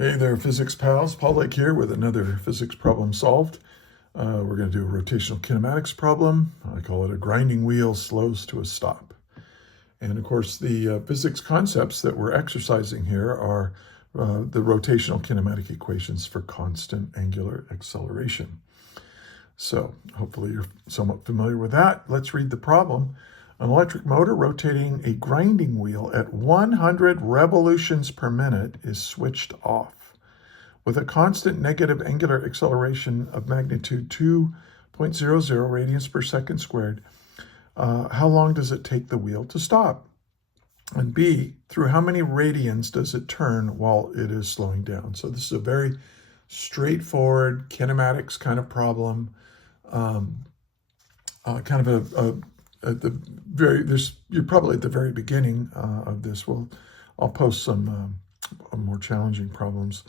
Hey there, physics pals. Paul Lake here with another physics problem solved. We're going to do a rotational kinematics problem. I call it a grinding wheel slows to a stop. And of course, the physics concepts that we're exercising here are the rotational kinematic equations for constant angular acceleration. So hopefully you're somewhat familiar with that. Let's read the problem. An electric motor rotating a grinding wheel at 100 revolutions per minute is switched off. With a constant negative angular acceleration of magnitude 2.00 radians per second squared, how long does it take the wheel to stop? And B, through how many radians does it turn while it is slowing down? So this is a very straightforward kinematics kind of problem. Kind of at the you're probably at the very beginning of this. I'll post some more challenging problems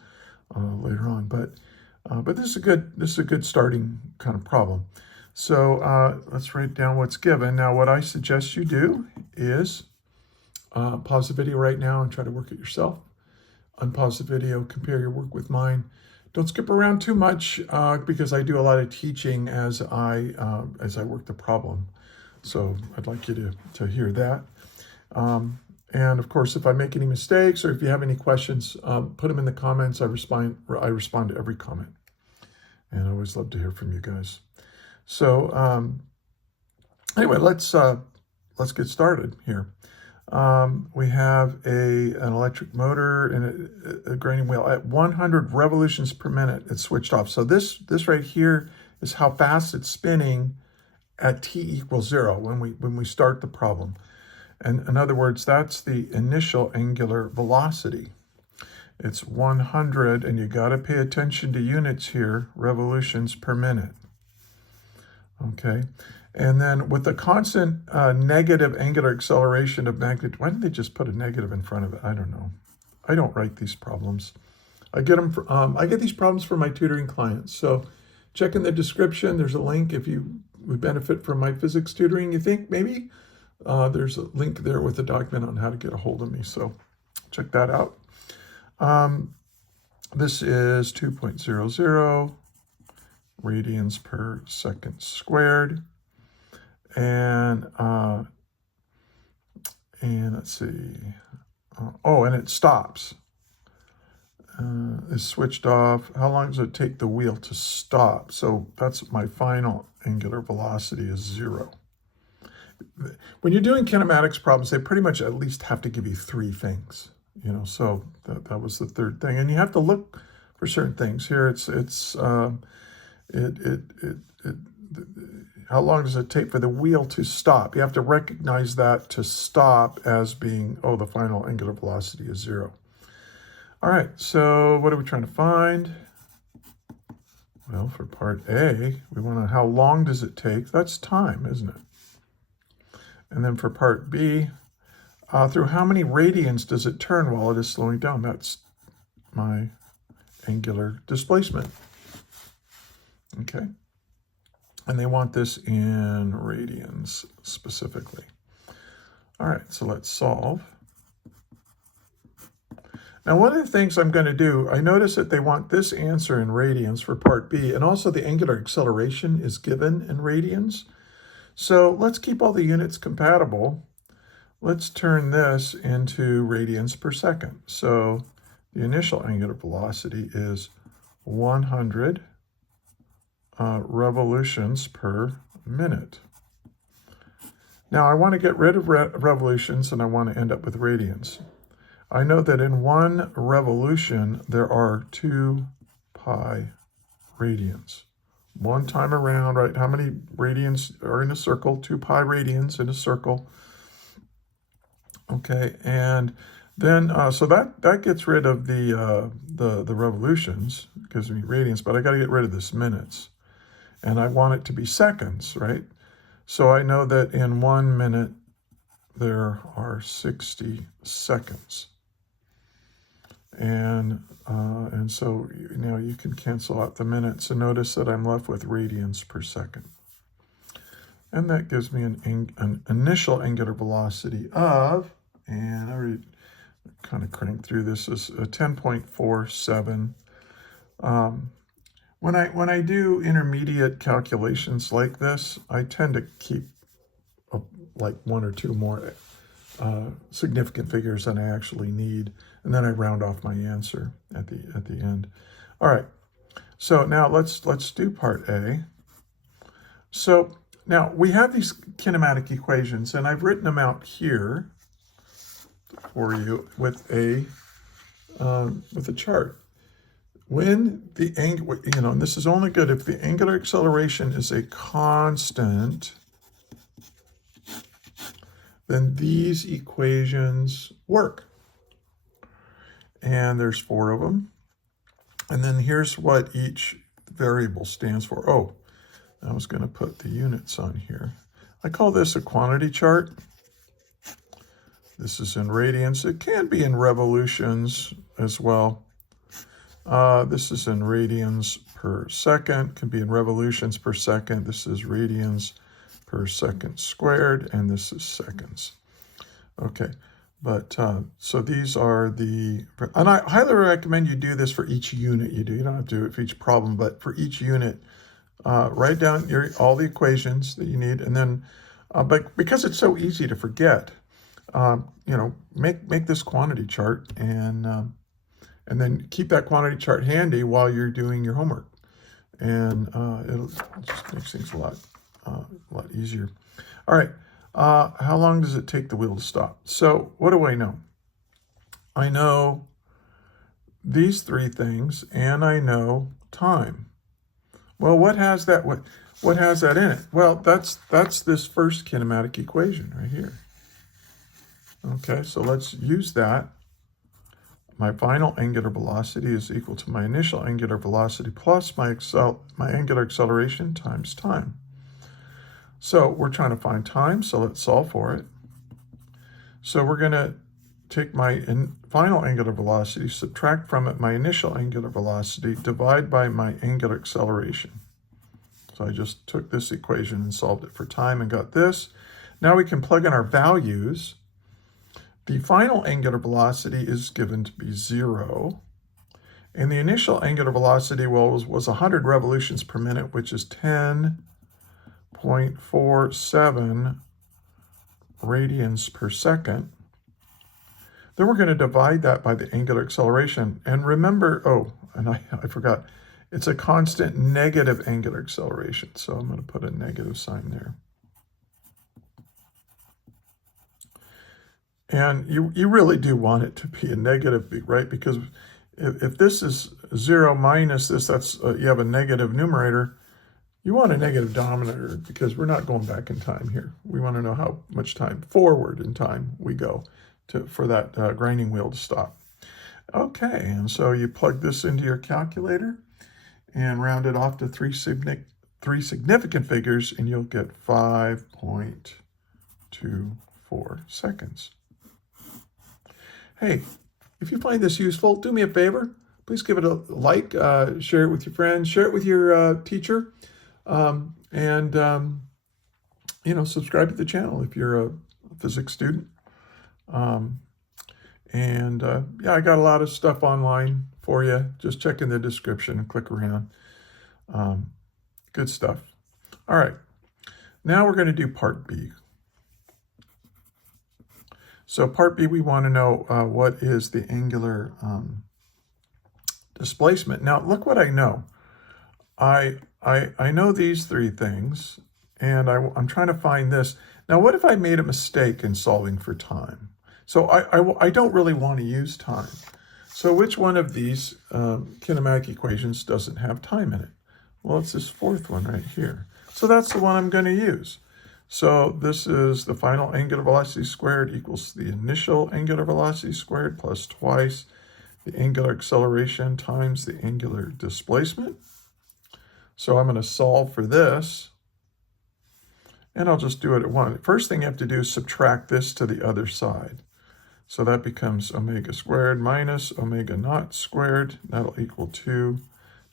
later on, but this is a good starting kind of problem. So let's write down what's given. Now, what I suggest you do is pause the video right now and try to work it yourself. Unpause the video, compare your work with mine. Don't skip around too much because I do a lot of teaching as I work the problem. So I'd like you to hear that. And of course, if I make any mistakes or if you have any questions, put them in the comments. I respond to every comment. And I always love to hear from you guys. So anyway, let's get started here. We have an electric motor and a grinding wheel at 100 revolutions per minute. It's switched off. So this right here is how fast it's spinning at t equals 0 when we start the problem. And in other words, that's the initial angular velocity. It's 100, and you got to pay attention to units here, revolutions per minute. Okay. And then with the constant negative angular acceleration of magnitude, why didn't they just put a negative in front of it? I don't know. I don't write these problems. I get them. I get these problems for my tutoring clients. So check in the description. There's a link if you would benefit from my physics tutoring. You think maybe there's a link there with a document on how to get a hold of me. So check that out. This is 2.00 radians per second squared. And let's see. And it stops. It's switched off. How long does it take the wheel to stop? So that's my final angular velocity is 0. When you're doing kinematics problems, they pretty much at least have to give you 3 things. So that was the third thing, and you have to look for certain things here. How long does it take for the wheel to stop? You have to recognize that to stop as being, the final angular velocity is 0. All right, so what are we trying to find? Well, for part A, we want to know how long does it take? That's time, isn't it? And then for part B, through how many radians does it turn while it is slowing down? That's my angular displacement. Okay. And they want this in radians specifically. All right, so let's solve. Now, one of the things I'm going to do, I notice that they want this answer in radians for part B, and also the angular acceleration is given in radians. So let's keep all the units compatible. Let's turn this into radians per second. So the initial angular velocity is 100 revolutions per minute. Now I want to get rid of revolutions and I want to end up with radians. I know that in 1 revolution there are 2 pi radians. One time around, right? How many radians are in a circle? 2 pi radians in a circle. Okay, and then so that gets rid of the revolutions, gives me radians, but I got to get rid of this minutes. And I want it to be seconds, right? So I know that in 1 minute, there are 60 seconds. And so you can cancel out the minutes and notice that I'm left with radians per second. And that gives me an initial angular velocity of, and I already kind of crank through this. Is a 10.47. When I do intermediate calculations like this, I tend to keep like one or two more significant figures than I actually need, and then I round off my answer at the end. All right. So now let's do part A. So now we have these kinematic equations, and I've written them out here for you with a chart. When the angle, and this is only good if the angular acceleration is a constant, then these equations work. And there's 4 of them. And then here's what each variable stands for. Oh, I was going to put the units on here. I call this a quantity chart. This is in radians. It can be in revolutions as well. This is in radians per second, can be in revolutions per second. This is radians per second squared, and this is seconds. Okay, but so these are the, and I highly recommend you do this for each unit you do. You don't have to do it for each problem, but for each unit, write down all the equations that you need, and then, but because it's so easy to forget, make this quantity chart, and then keep that quantity chart handy while you're doing your homework, and it'll just makes things a lot easier. All right, how long does it take the wheel to stop? So what do I know? I know these 3 things, and I know time. Well, what has that? What has that in it? Well, that's this first kinematic equation right here. Okay, so let's use that. My final angular velocity is equal to my initial angular velocity plus my angular acceleration times time. So we're trying to find time, so let's solve for it. So we're going to take my final angular velocity, subtract from it my initial angular velocity, divide by my angular acceleration. So I just took this equation and solved it for time and got this. Now we can plug in our values. The final angular velocity is given to be 0. And the initial angular velocity, well, was 100 revolutions per minute, which is 10.47 radians per second. Then we're going to divide that by the angular acceleration. And remember, oh, and I forgot, it's a constant negative angular acceleration. So I'm going to put a negative sign there. And you really do want it to be a negative, right? Because if this is 0 minus this, that's you have a negative numerator. You want a negative denominator because we're not going back in time here. We want to know how much time forward in time we go for that grinding wheel to stop. Okay, and so you plug this into your calculator and round it off to three significant figures, and you'll get 5.24 seconds. Hey, if you find this useful, do me a favor. Please give it a like, share it with your friends, share it with your teacher, and subscribe to the channel if you're a physics student. Yeah, I got a lot of stuff online for you. Just check in the description and click around. Good stuff. All right, now we're going to do part B. So part B, we want to know what is the angular displacement. Now, look what I know. I know these 3 things, and I'm trying to find this. Now, what if I made a mistake in solving for time? So I don't really want to use time. So which one of these kinematic equations doesn't have time in it? Well, it's this 4th one right here. So that's the one I'm going to use. So this is the final angular velocity squared equals the initial angular velocity squared plus twice the angular acceleration times the angular displacement. So I'm going to solve for this, and I'll just do it at once. First thing you have to do is subtract this to the other side. So that becomes omega squared minus omega naught squared. That'll equal 2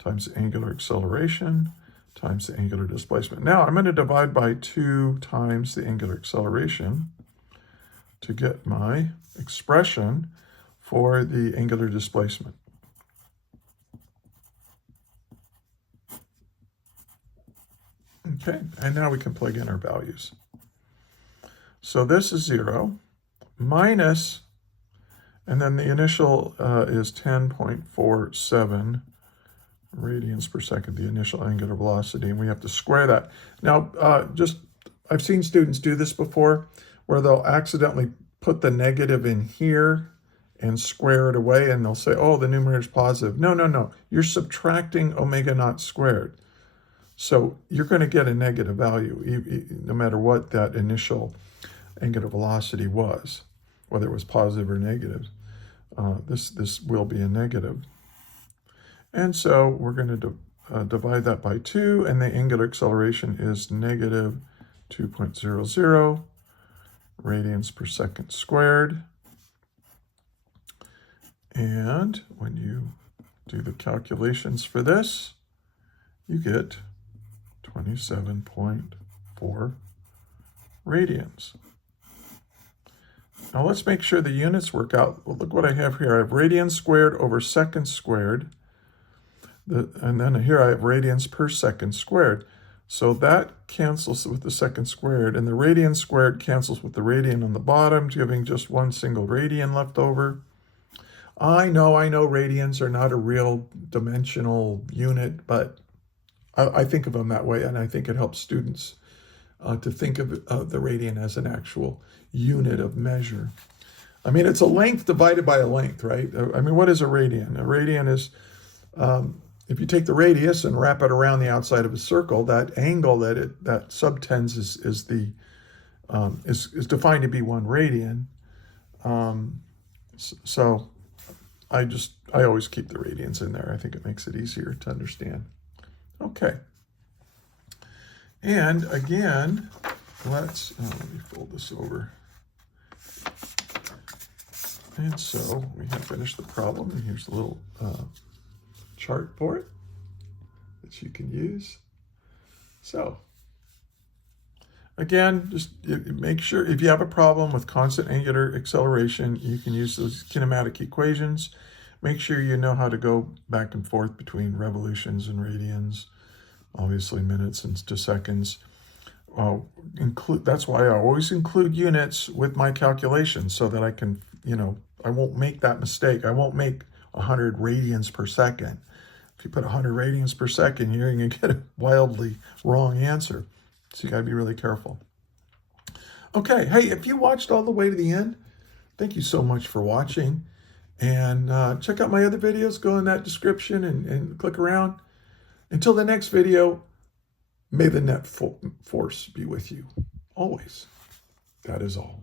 times the angular acceleration times the angular displacement. Now I'm going to divide by 2 times the angular acceleration to get my expression for the angular displacement. Okay, and now we can plug in our values. So this is 0 minus, and then the initial is 10.47 radians per second, the initial angular velocity, and we have to square that. Now, I've seen students do this before, where they'll accidentally put the negative in here and square it away, and they'll say, oh, the numerator is positive. No, no, no. You're subtracting omega naught squared. So you're going to get a negative value, no matter what that initial angular velocity was, whether it was positive or negative. This will be a negative. And so we're going to divide that by 2, and the angular acceleration is negative 2.00 radians per second squared. And when you do the calculations for this, you get 27.4 radians. Now let's make sure the units work out. Well, look what I have here. I have radians squared over seconds squared. And then here I have radians per second squared. So that cancels with the second squared, and the radian squared cancels with the radian on the bottom, giving just one single radian left over. I know radians are not a real dimensional unit, but I think of them that way, and I think it helps students to think of the radian as an actual unit of measure. I mean, it's a length divided by a length, right? I mean, what is a radian? A radian is, if you take the radius and wrap it around the outside of a circle, that angle that subtends is defined to be 1 radian. So I always keep the radians in there. I think it makes it easier to understand. Okay. And again, let me fold this over. And so we have finished the problem, and here's a little chart for it that you can use. So again, just make sure if you have a problem with constant angular acceleration, you can use those kinematic equations. Make sure you know how to go back and forth between revolutions and radians, obviously minutes to seconds. That's why I always include units with my calculations, so that I can, I won't make that mistake. I won't make 100 radians per second. If you put 100 radians per second, you're going to get a wildly wrong answer. So you got to be really careful. Okay, hey, if you watched all the way to the end, thank you so much for watching. And check out my other videos. Go in that description and click around. Until the next video, may the net force be with you always. That is all.